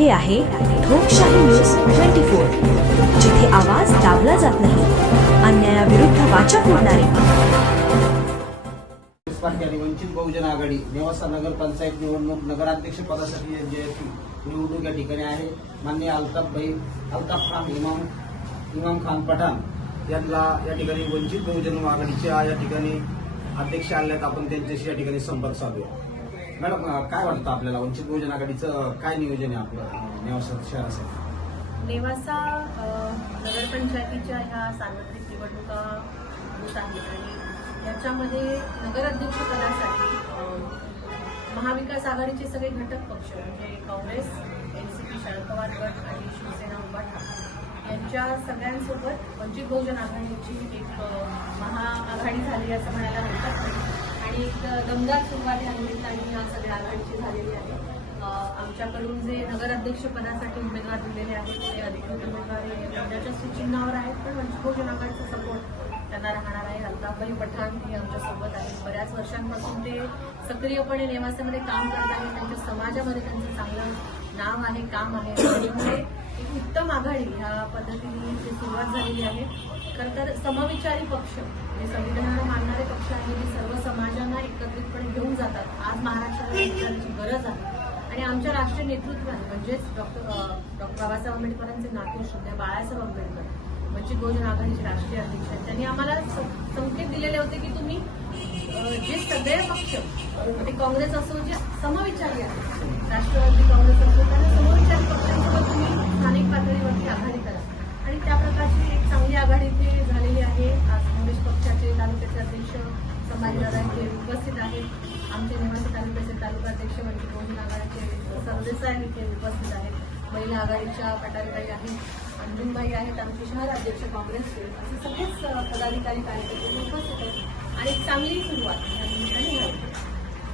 हे आहे लोकशाही न्यूज ट्वेंटी फोर जिथे आवाज दाबला जात नाही अन्यायाविरुद्ध वाचा फोडणारे. वंचित बहुजन आघाडी नेवासा नगर पंचायत निवडणूक नगराध्यक्ष पदासाठी जे निवडणूक या ठिकाणी आहे. मान्य अल्ताफ भाई अल्ताफ खान इमाम इमाम खान पठाण यांना या ठिकाणी वंचित बहुजन आघाडीच्या या ठिकाणी अध्यक्ष आणल्यात आपण त्यांच्याशी या ठिकाणी संपर्क साधूया. मॅडम काय वाटतं आपल्याला? वंचित बहुजन आघाडीचं काय नियोजन आहे आपलं नेवासा शहरासाठी नेवासा नगरपंचायतीच्या ह्या सार्वत्रिक निवडणुका होत आहेत आणि याच्यामध्ये नगराध्यक्षपदासाठी महाविकास आघाडीचे सगळे घटक पक्ष म्हणजे काँग्रेस एनसीपी शरद पवार गट आणि शिवसेना उभाठा यांच्या सगळ्यांसोबत वंचित बहुजन आघाडीची एक महाआघाडी झाली असं म्हणायला हरकत नाही. आणि एक दमदार सुरुवात या निमित्ताने या सगळ्या आघाडीची झालेली आहे. आमच्याकडून जे नगराध्यक्षपदासाठी उमेदवार दिलेले आहेत ते अधिकृत उमेदवार हे राज्याच्या सूचिन्हावर आहेत पण वंचित बहुजन आघाडीचा सपोर्ट त्यांना राहणार आहे. अल्ताफभाई पठाण हे आमच्यासोबत आहेत. बऱ्याच वर्षांपासून ते सक्रियपणे नेवासामध्ये काम करत आहेत. त्यांच्या समाजामध्ये त्यांचं चांगलं नाव आहे काम आहे. त्यामुळे एक उत्तम आघाडी ह्या पद्धतीने सुरुवात झालेली आहे. खरं तर समविचारी पक्ष जे संविधानाला मानणारे पक्ष आहे जे सर्व समाजांना एकत्रितपणे घेऊन जातात. आज महाराष्ट्राला विचाराची गरज आहे. आणि आमच्या राष्ट्रीय नेतृत्वाने म्हणजेच डॉक्टर डॉक्टर बाबासाहेब आंबेडकरांचे नातू श्रद्धा बाळासाहेब आंबेडकर वंचित बहुजन आघाडीचे राष्ट्रीय अध्यक्ष त्यांनी आम्हाला संकेत दिलेले होते की तुम्ही जे सगळे पक्ष ते काँग्रेस असो जे समविचारी आहेत. राष्ट्रवादी काँग्रेस असो त्यांना समविचारी पक्षांसोबत तुम्ही स्थानिक पातळीवरती आघाडी करा. आणि त्या प्रकारची एक चांगली आघाडी इथे झालेली आहे. आज काँग्रेस पक्षाचे तालुक्याचे अध्यक्ष संभाजीदादा इथे उपस्थित आहेत. आमचे निवासी तालुक्याचे तालुकाध्यक्ष म्हणजे बहुजन आघाडीचे सरदेसाई इथे उपस्थित आहेत. महिला आघाडीच्या पटारीबाई आहेत. अंजुनबाई आहेत आमचे शहर अध्यक्ष काँग्रेसचे. असे सगळेच पदाधिकारी कार्यकर्ते उपस्थित आहेत. आणि चांगली सुरुवात या निमित्ताने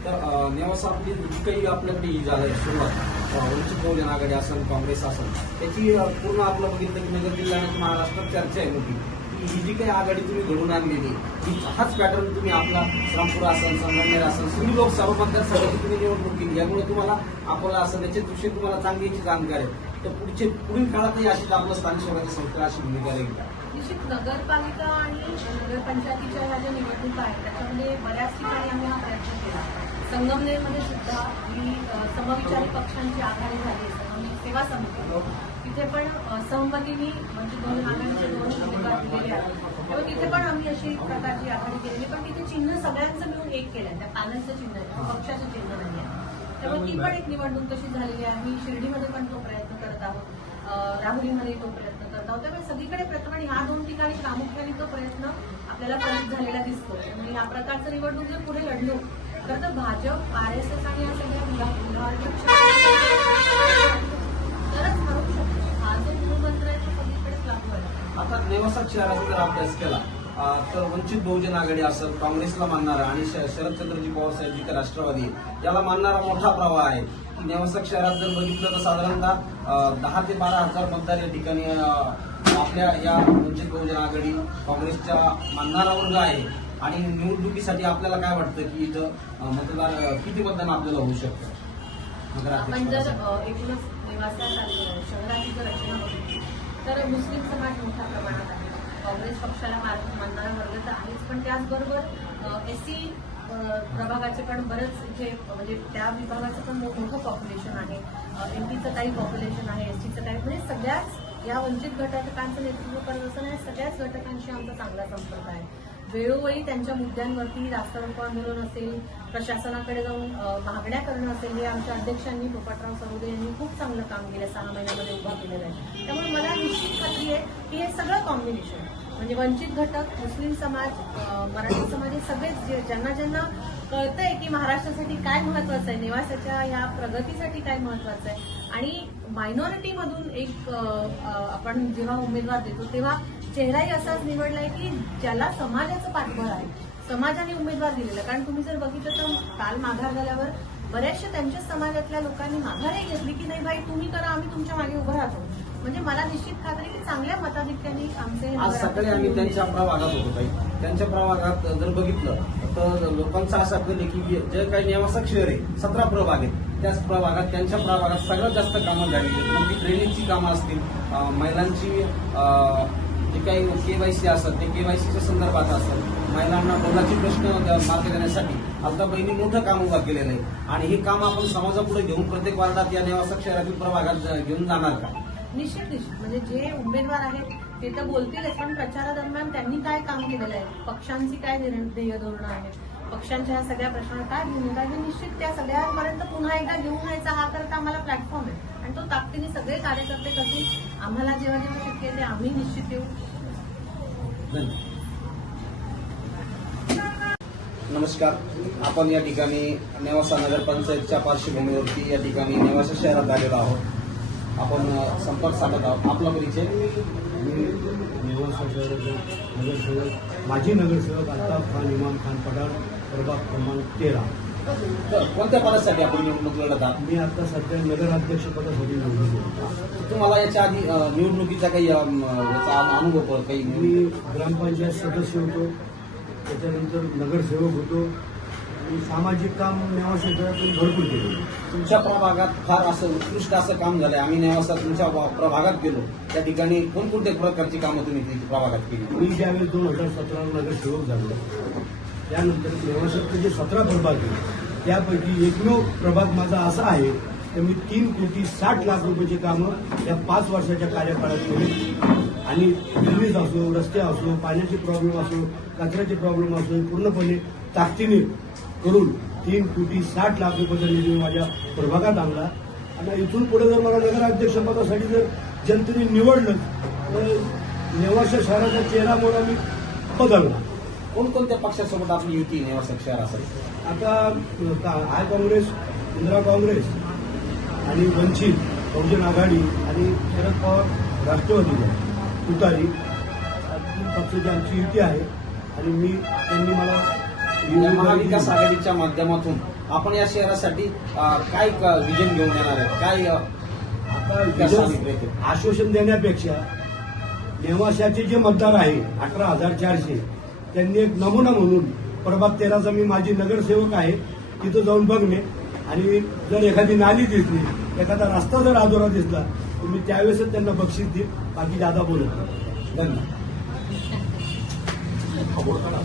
तर अं, नेवासा आपली जी काही आपल्याकडे ही झालं सुरुवात वंचित बहुजन आघाडी असेल काँग्रेस असेल त्याची पूर्ण आपलं बघितलं की नगर आणि महाराष्ट्रात चर्चा आहे मोठी. की ही जी काही आघाडी तुम्ही घडून आणलेली ही हाच पॅटर्न तुम्ही आपला रामपूर असेल संगमनेर असेल तुम्ही लोक सर्व मतदारसंघाची तुम्ही निवडणूक केली. यामुळे तुम्हाला अकोला असेल याच्याविषयी तुम्हाला चांगली याची जाणकारी आहे. तर पुढचे पुढील काळातही अशी आपलं स्थानिक स्वराज्य संस्था अशी भूमिका राहील निश्चित नगरपालिका आणि नगरपंचायतीच्या ह्या ज्या निवडणुका आहेत त्याच्यामध्ये बऱ्याच ठिकाणी आम्ही हा प्रयत्न केला. संगमनेरमध्ये सुद्धा ही समविचारी पक्षांची आघाडी झाली संगमनेर सेवा समिती. तिथे पण अ, सहमतीने म्हणजे दोन आघाडीचे दोन उमेदवार दिलेले आहेत. तेव्हा तिथे पण आम्ही अशी एक प्रकारची आघाडी केलेली पण तिथे चिन्ह सगळ्यांचं मिळून एक केलं त्या पॅनलचं चिन्ह आहे पक्षाचं चिन्ह नाही आहे. त्यामुळे ती पण एक निवडणूक तशी झालेली आहे. आम्ही शिर्डीमध्ये पण तो प्रयत्न करत आहोत राहुरीमध्ये तो प्रयत्न करत आहोत. त्यामुळे सगळीकडे प्रयत्न आणि ह्या दोन ठिकाणी प्रामुख्याने तो प्रयत्न आपल्याला फलित झालेला दिसतो. त्यामुळे या प्रकारचं निवडणूक जर पुढे लढलो तर तर भाजप आर एस एस आणि या सगळ्या विभाग- विभागाच्या तरच ठरू शकतो. हा जो मूलमंत्र आहे तो सगळीकडेच लागू आहे. आता नेवासा शहराचा जर अभ्यास केला तर वंचित बहुजन आघाडी असेल काँग्रेसला मानणारा आणि शरदचंद्रजी पवार साहेब जिथे राष्ट्रवादी याला मानणारा मोठा प्रवाह आहे. की नेवासा शहरात जर बघितलं तर साधारणतः दहा ते बारा हजार मतदार या ठिकाणी आपल्या या वंचित बहुजन आघाडी काँग्रेसच्या मानणारा वर्ग आहे. आणि निवडणुकीसाठी आपल्याला काय वाटतं की इथं मतदार किती मतदान आपल्याला होऊ शकतं? आपण जर एकूणच निवासा शहराची जर रचना बघितली तर मुस्लिम समाज मोठ्या प्रमाणात आहे. काँग्रेस पक्षाला मार- मानणारा वर्ग तर आहेच पण त्याचबरोबर एस सी प्रभागाचे पण बरेच इथे म्हणजे त्या विभागाचं पण मोठं पॉप्युलेशन आहे. एम पीचं काही पॉप्युलेशन आहे एस टीचं काही म्हणजे सगळ्याच या वंचित घटकांचं नेतृत्व करत असताना सगळ्याच घटकांशी आमचा चांगला संपर्क आहे. वेळोवेळी त्यांच्या मुद्द्यांवरती रास्ता रोको आंदोलन असेल प्रशासनाकडे जाऊन मागण्या करणं असेल हे आमच्या अध्यक्षांनी पोपटराव सरोदे यांनी खूप चांगलं काम केलं सहा महिन्यामध्ये उभा केलेलं आहे. त्यामुळे मला निश्चित खात्री आहे की हे सगळं कॉम्बिनेशन म्हणजे वंचित घटक मुस्लिम समाज मराठी समाज हे सगळेच जे ज्यांना ज्यांना कळतंय की महाराष्ट्रासाठी काय महत्वाचं आहे निवासाच्या ह्या प्रगतीसाठी काय महत्वाचं आहे. आणि मायनॉरिटीमधून एक आपण जेव्हा उमेदवार देतो तेव्हा चेहराही असाच निवडलाय की ज्याला समाजाचं पाठबळ आहे. समाजाने उमेदवार दिलेला. कारण तुम्ही जर बघितलं तर काल माघार झाल्यावर बऱ्याचशा त्यांच्याच समाजातल्या लोकांनी माघारही घेतली की नाही भाई तुम्ही करा आम्ही तुमच्या मागे उभं राहतो. म्हणजे मला निश्चित खात्री की चांगल्या मताधिक्याने आमचे आज सकाळी आम्ही त्यांच्या प्रभागात होतो ताई. त्यांच्या प्रभागात जर बघितलं तर लोकांचा असा कळलं की जे काही नेवासा शहर आहे सतरा प्रभाग आहेत. त्याच प्रभागात त्यांच्या प्रभागात सगळ्यात जास्त कामं झाली मग ती ड्रेनेजची कामं असतील. महिलांची जे काही केवायसी असतात ते केवायसीच्या संदर्भात असतात. महिलांना टोलाचे प्रश्न मार्ग देण्यासाठी आता बहिणी मोठं काम उभा केलेलं आहे. आणि हे काम आपण समाजापुढे घेऊन प्रत्येक वार्डात या नेवासा शहरातील प्रभागात घेऊन जाणार का? निश्चित निश्चित. म्हणजे जे उमेदवार आहेत ते तर बोलतीलच पण प्रचारादरम्यान त्यांनी काय काम केलेलं आहे? पक्षांची काय ध्येय धोरणं आहेत? पक्षांच्या ह्या सगळ्या प्रश्नावर काय भूमिका आहे? हे निश्चित त्या सगळ्यांपर्यंत पुन्हा एकदा घेऊन यायचा हा करता आम्हाला प्लॅटफॉर्म आहे? आणि तो ताकदीने सगळे कार्यकर्ते करतील आम्हाला जेव्हा जेव्हा शक्य ते आम्ही निश्चित येऊ नमस्कार. आपण या ठिकाणी नेवासा नगर पंचायतच्या पार्श्वभूमीवरती या ठिकाणी नेवासा शहरात आलेलो आहोत. आपण संपर्क साधत आहोत. आपला परिचय? मी नगरसेवक माजी नगरसेवक अल्ताफ खान इमाम खान पठाण प्रभाग क्रमांक तेरा. तर कोणत्या पदासाठी आपण निवडणूक लढत आहात? मी आता सध्या नगराध्यक्षपदासाठी निवडून गेलो तुम्हाला याच्या आधी निवडणुकीचा काही अनुभव काही मी ग्रामपंचायत सदस्य होतो. त्याच्यानंतर नगरसेवक होतो. सामाजिक काम नेवासा शहरातून भरपूर केले तुमच्या प्रभागात फार असं उत्कृष्ट असं काम झालंय. आम्ही नेवासा तुमच्या प्रभागात गेलो. त्या ठिकाणी कोणकोणत्या प्रकारची कामं तुम्ही प्रभागात केली? मी ज्यावेळेस दोन हजार सतराला नगरसेवक झालो त्यानंतर नेवासाचे जे सतरा प्रभाग आहे त्यापैकी एकमेव प्रभाग माझा असा आहे तर मी तीन कोटी साठ लाख रुपयाची कामं या पाच वर्षाच्या कार्यकाळात केली. आणि बिल्डिंग असो रस्ते असो पाण्याचे प्रॉब्लेम असो कचऱ्याचे प्रॉब्लेम असो पूर्णपणे ताकदीने करून तीन कोटी साठ लाख रुपयाचा निधी मी माझ्या प्रभागात आणला. आणि इथून पुढे जर मला नगराध्यक्षपदासाठी जर जनतेने निवडलं तर नेवासा शहराचा चेहरा म्हणून मी बदलला कोणकोणत्या पक्षासोबत आपली युती आहे नेवासा शहरासाठी? आता आय काँग्रेस इंदिरा काँग्रेस आणि वंचित बहुजन आघाडी आणि शरद पवार राष्ट्रवादी तुतारी. पक्षाची आमची युती आहे आणि मी त्यांनी मला महाविकास आघाडीच्या माध्यमातून आपण या शहरासाठी काय विजन घेऊन येणार आहे काय आता आश्वासन देण्यापेक्षा नेवाशाचे जे मतदार आहे अठरा हजार चारशे त्यांनी एक नमुना म्हणून प्रभाग तेराचा मी माझी नगरसेवक आहे तिथं जाऊन बघणे. आणि जर एखादी नाली दिसली एखादा रस्ता जर आजोरा दिसला तर मी त्यावेळेसच त्यांना बक्षीस देईन. बाकी जादा बोलत. धन्यवाद. കൊടുക്കണം